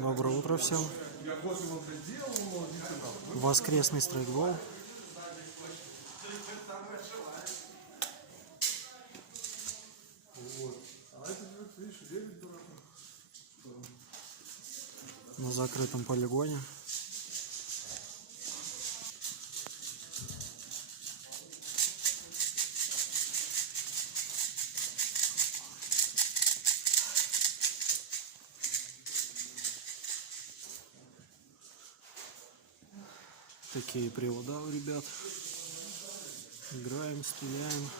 Доброе утро всем. Воскресный страйкбол. На закрытом полигоне. Такие привода у ребят. Играем, стреляем.